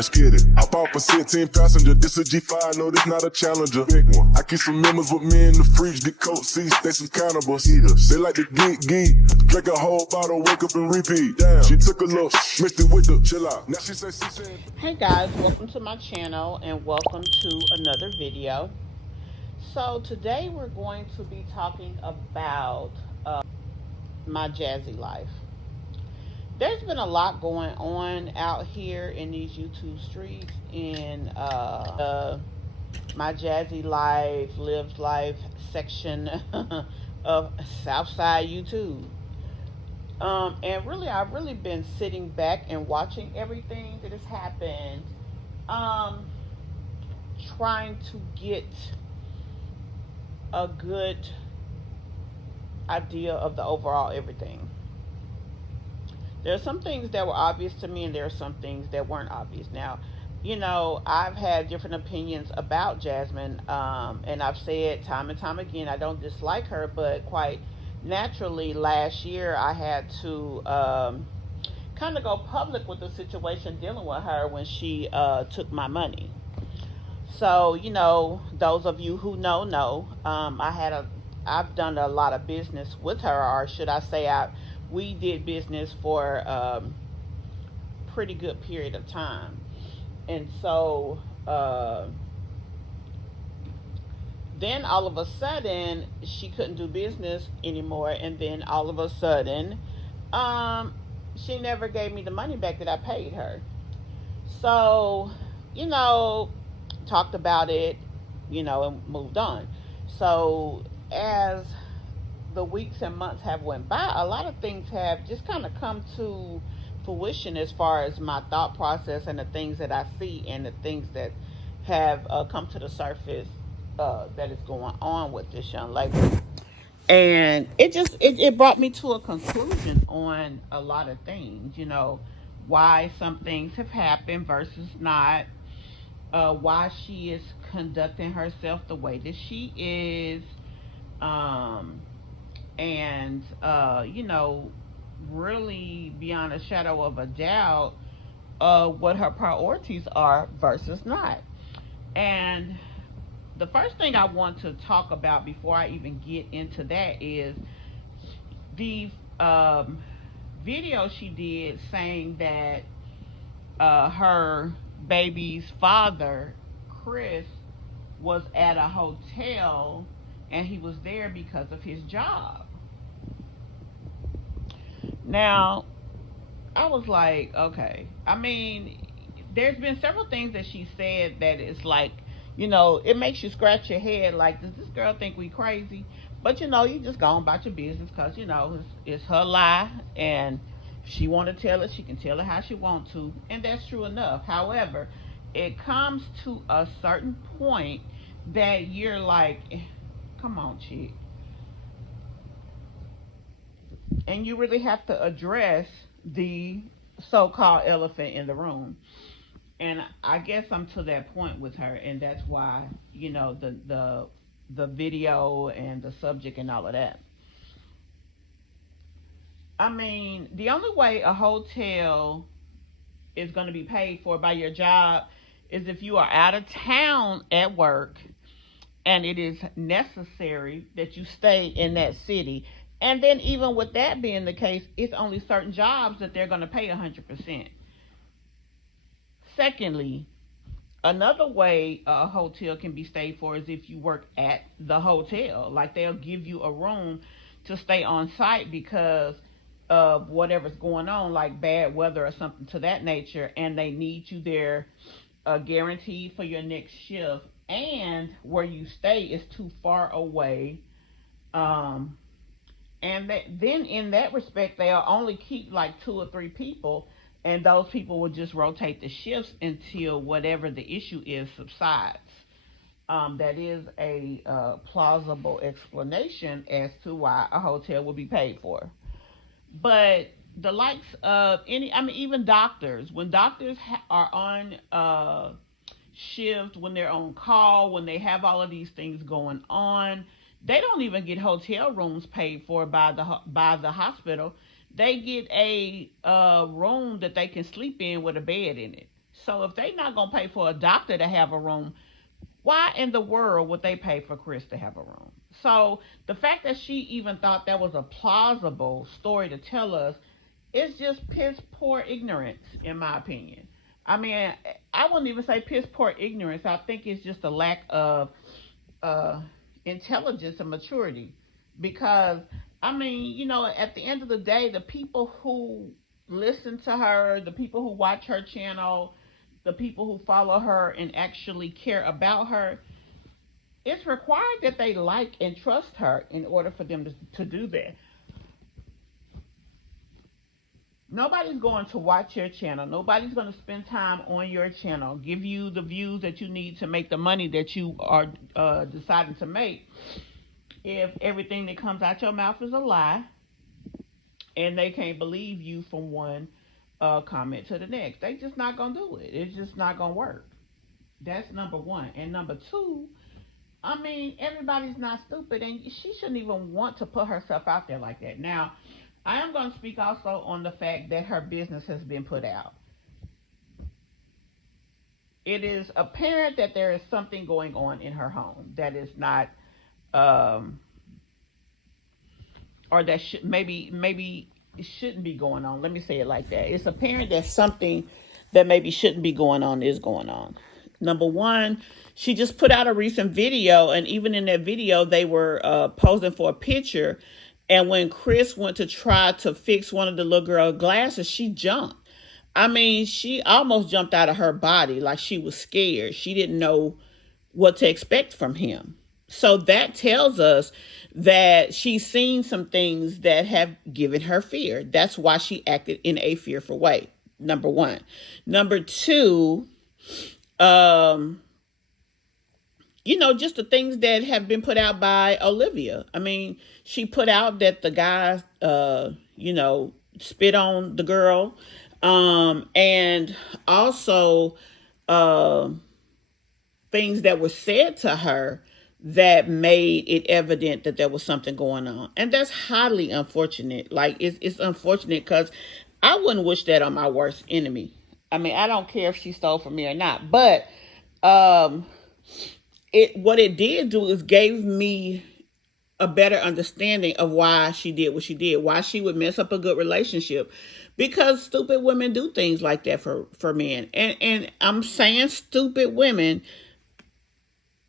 let's get it. I bought for 16 passenger, this a G5, no, this not a Challenger. Big one. I keep some members with me in the fridge, the coat seats, they some cannibals. Eaters. They like to geek, drink a whole bottle, wake up and repeat. Damn, she took a look, mixed it with the chill out. Now she said. Hey guys, welcome to my channel and welcome to another video. So today we're going to be talking about my jazzy life. There's been a lot going on out here in these YouTube streets in my jazzy life, lives life section of Southside YouTube. And really, I've really been sitting back and watching everything that has happened, um, trying to get a good idea of the overall everything. There are some things that were obvious to me, and there are some things that weren't obvious. Now, I've had different opinions about Jasmine, and I've said time and time again, I don't dislike her, but quite naturally, last year I had to kind of go public with the situation dealing with her when she took my money. So, those of you who know, I've done a lot of business with her, or should I say, we did business for pretty good period of time, and so then all of a sudden she couldn't do business anymore, and then all of a sudden, um, she never gave me the money back that I paid her. So, you know, talked about it, and moved on. So as the weeks and months have went by, a lot of things have just kind of come to fruition as far as my thought process and the things that I see and the things that have come to the surface that is going on with this young lady. And it brought me to a conclusion on a lot of things, why some things have happened versus not, why she is conducting herself the way that she is, um, and really beyond a shadow of a doubt, what her priorities are versus not. And the first thing I want to talk about before I even get into that is the video she did saying that her baby's father, Chris, was at a hotel and he was there because of his job. Now, I was like, okay. I mean, there's been several things that she said that it's like, it makes you scratch your head. Like, does this girl think we crazy? But you just go on about your business because it's her lie, and if she want to tell it, she can tell it how she want to, and that's true enough. However, it comes to a certain point that you're like, come on, chick, and you really have to address the so-called elephant in the room. And I guess I'm to that point with her, and that's why the video and the subject and all of that. I mean, the only way a hotel is going to be paid for by your job is if you are out of town at work and it is necessary that you stay in that city. And then, even with that being the case, it's only certain jobs that they're going to pay 100%. Secondly, another way a hotel can be stayed for is if you work at the hotel. Like, they'll give you a room to stay on site because of whatever's going on, like bad weather or something to that nature, and they need you there, guaranteed for your next shift. And where you stay is too far away. Um, then in that respect, they'll only keep like two or three people, and those people will just rotate the shifts until whatever the issue is subsides. That is a plausible explanation as to why a hotel will be paid for. But the likes of I mean, even doctors, when doctors are on shift, when they're on call, when they have all of these things going on, they don't even get hotel rooms paid for by the hospital. They get a room that they can sleep in with a bed in it. So if they not gonna pay for a doctor to have a room, why in the world would they pay for Chris to have a room? So the fact that she even thought that was a plausible story to tell us is just piss poor ignorance, in my opinion. I mean, I wouldn't even say piss poor ignorance. I think it's just a lack of uh, intelligence and maturity. Because, I mean, at the end of the day, the people who listen to her, the people who watch her channel, the people who follow her and actually care about her, it's required that they like and trust her in order for them to do that. Nobody's going to watch your channel. Nobody's going to spend time on your channel, give you the views that you need to make the money that you are deciding to make, if everything that comes out your mouth is a lie and they can't believe you from one comment to the next. They just not going to do it. It's just not going to work. That's number one. And number two, I mean, everybody's not stupid, and she shouldn't even want to put herself out there like that. Now, I am going to speak also on the fact that her business has been put out. It is apparent that there is something going on in her home that is not, or that maybe it shouldn't be going on. Let me say it like that. It's apparent that something that maybe shouldn't be going on is going on. Number one, she just put out a recent video, and even in that video, they were posing for a picture. And when Chris went to try to fix one of the little girl's glasses, she jumped. I mean, she almost jumped out of her body, like she was scared. She didn't know what to expect from him. So that tells us that she's seen some things that have given her fear. That's why she acted in a fearful way. Number one. Number two, just the things that have been put out by Olivia. I mean, she put out that the guy, spit on the girl. And also, things that were said to her that made it evident that there was something going on. And that's highly unfortunate. Like, it's unfortunate because I wouldn't wish that on my worst enemy. I mean, I don't care if she stole from me or not, but what it did do is gave me a better understanding of why she did what she did, why she would mess up a good relationship, because stupid women do things like that for men. And I'm saying stupid women,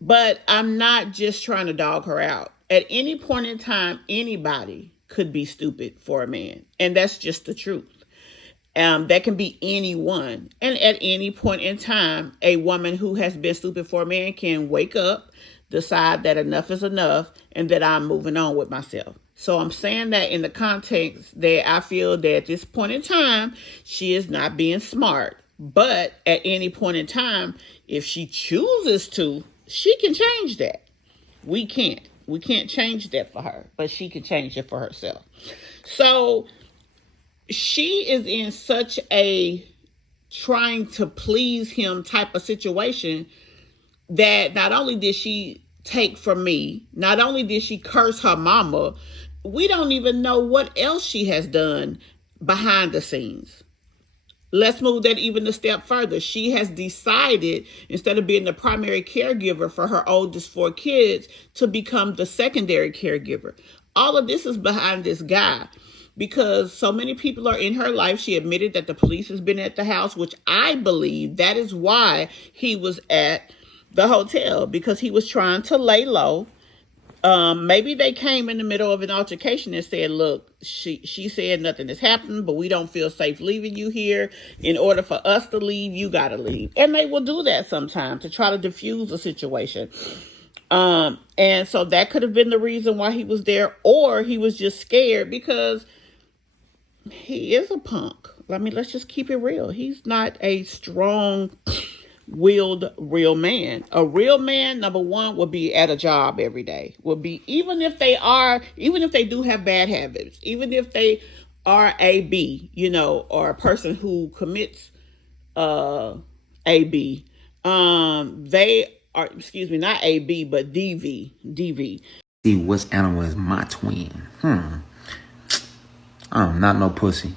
but I'm not just trying to dog her out. At any point in time, anybody could be stupid for a man, and that's just the truth. That can be anyone. And at any point in time, a woman who has been stupid for a man can wake up, decide that enough is enough, and that I'm moving on with myself. So I'm saying that in the context that I feel that at this point in time, she is not being smart. But at any point in time, if she chooses to, she can change that. We can't. We can't change that for her, but she can change it for herself. So she is in such a trying to please him type of situation that not only did she take from me, not only did she curse her mama, we don't even know what else she has done behind the scenes. Let's move that even a step further. She has decided, instead of being the primary caregiver for her oldest 4 kids, to become the secondary caregiver. All of this is behind this guy, because so many people are in her life. She admitted that the police has been at the house, which I believe that is why he was at the hotel, because he was trying to lay low. Maybe they came in the middle of an altercation and said, look, she said nothing has happened, but we don't feel safe leaving you here. In order for us to leave, you got to leave. And they will do that sometimes to try to diffuse the situation. And so that could have been the reason why he was there, or he was just scared because he is a punk. I mean, let's just keep it real. He's not a strong-willed real man. A real man, number one, would be at a job every day. Would be, even if they do have bad habits, even if they are AB, or a person who commits AB, they are, excuse me, not AB, but DV. See which animal is my twin. Not no pussy.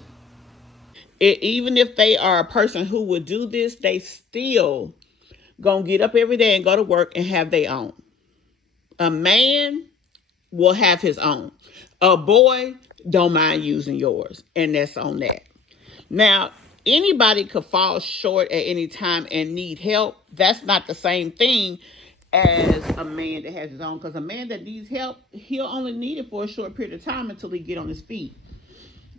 Even if they are a person who would do this, they still gonna get up every day and go to work and have their own. A man will have his own. A boy don't mind using yours, and that's on that. Now, anybody could fall short at any time and need help. That's not the same thing as a man that has his own, because a man that needs help, he'll only need it for a short period of time until he get on his feet.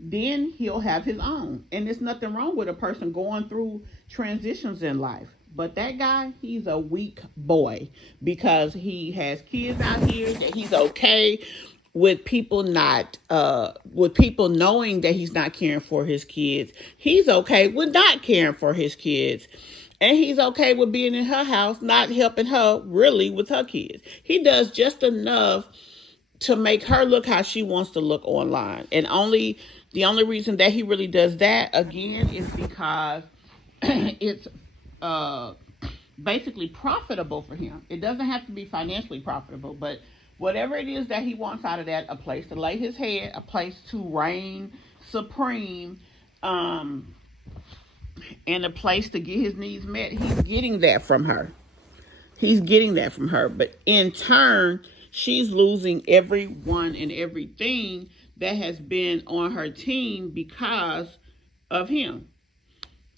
Then he'll have his own. And there's nothing wrong with a person going through transitions in life. But that guy, he's a weak boy because he has kids out here that he's okay with people with people knowing that he's not caring for his kids. He's okay with not caring for his kids. And he's okay with being in her house, not helping her really with her kids. He does just enough to make her look how she wants to look online. And the only reason that he really does that, again, is because it's basically profitable for him. It doesn't have to be financially profitable, but whatever it is that he wants out of that, a place to lay his head, a place to reign supreme, and a place to get his needs met, he's getting that from her. He's getting that from her. But in turn, she's losing everyone and everything that has been on her team because of him.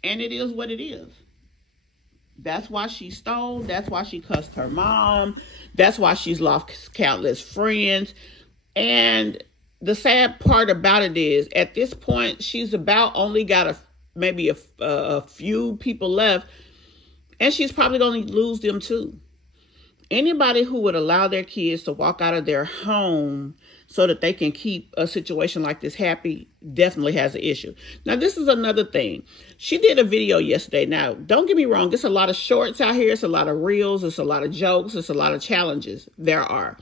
And it is what it is. That's why she stole. That's why she cussed her mom. That's why she's lost countless friends. And the sad part about it is, at this point, she's about only got maybe a few people left. And she's probably going to lose them too. Anybody who would allow their kids to walk out of their home so that they can keep a situation like this happy definitely has an issue. Now, this is another thing. She did a video yesterday. Now, don't get me wrong. There's a lot of shorts out here. It's a lot of reels. It's a lot of jokes. It's a lot of challenges. There are.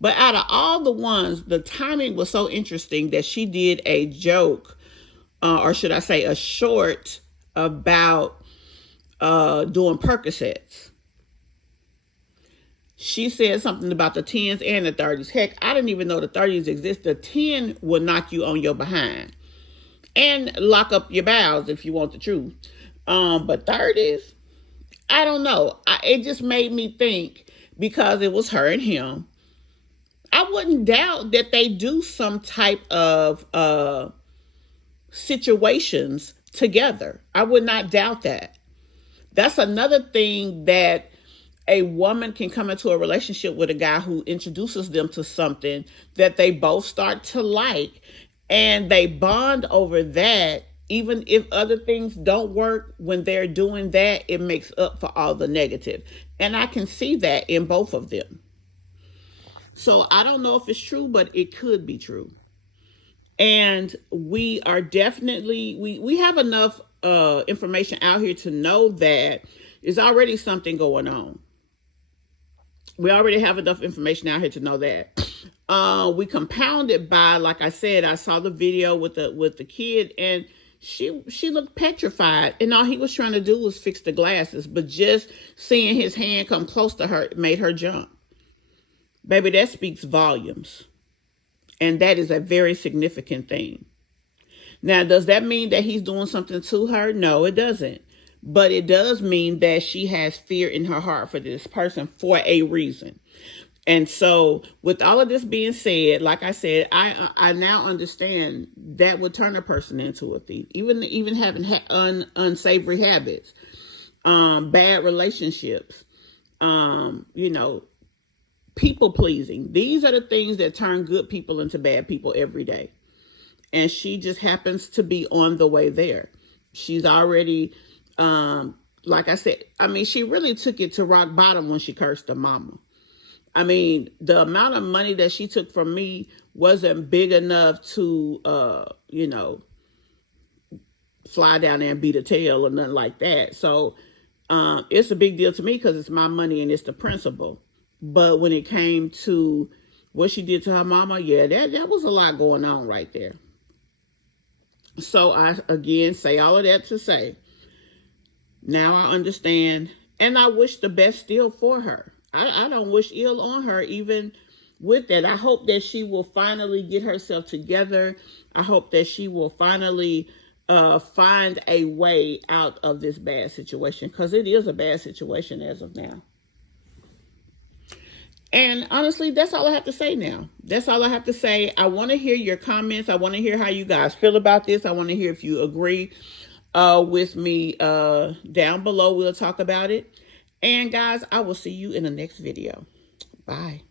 But out of all the ones, the timing was so interesting that she did a joke, or should I say a short, about doing Percocets. She said something about the 10s and the 30s. Heck, I didn't even know the 30s exist. The 10 will knock you on your behind and lock up your bowels if you want the truth. But 30s, I don't know. It just made me think, because it was her and him, I wouldn't doubt that they do some type of situations together. I would not doubt that. That's another thing, that a woman can come into a relationship with a guy who introduces them to something that they both start to like, and they bond over that. Even if other things don't work, when they're doing that, it makes up for all the negative. And I can see that in both of them. So I don't know if it's true, but it could be true. And we are definitely, we have enough information out here to know that there's already something going on. We already have enough information out here to know that. We compound it by, like I said, I saw the video with the kid, and she looked petrified, and all he was trying to do was fix the glasses, but just seeing his hand come close to her made her jump. Baby, that speaks volumes. And that is a very significant thing. Now, does that mean that he's doing something to her? No, it doesn't. But it does mean that she has fear in her heart for this person for a reason. And so with all of this being said, like I said, I now understand that would turn a person into a thief. Even having unsavory habits, bad relationships, people pleasing. These are the things that turn good people into bad people every day. And she just happens to be on the way there. She's already, like I said, she really took it to rock bottom when she cursed her mama. The amount of money that she took from me wasn't big enough to, fly down there and beat a tail or nothing like that. So it's a big deal to me because it's my money and it's the principle. But when it came to what she did to her mama, yeah, that was a lot going on right there. So I, again, say all of that to say, now I understand, and I wish the best still for her. I don't wish ill on her, even with that. I hope that she will finally get herself together. I hope that she will finally find a way out of this bad situation, because it is a bad situation as of now. And honestly, that's all I have to say now. That's all I have to say. I want to hear your comments. I want to hear how you guys feel about this. I want to hear if you agree with me down below. We'll talk about it. And guys, I will see you in the next video. Bye.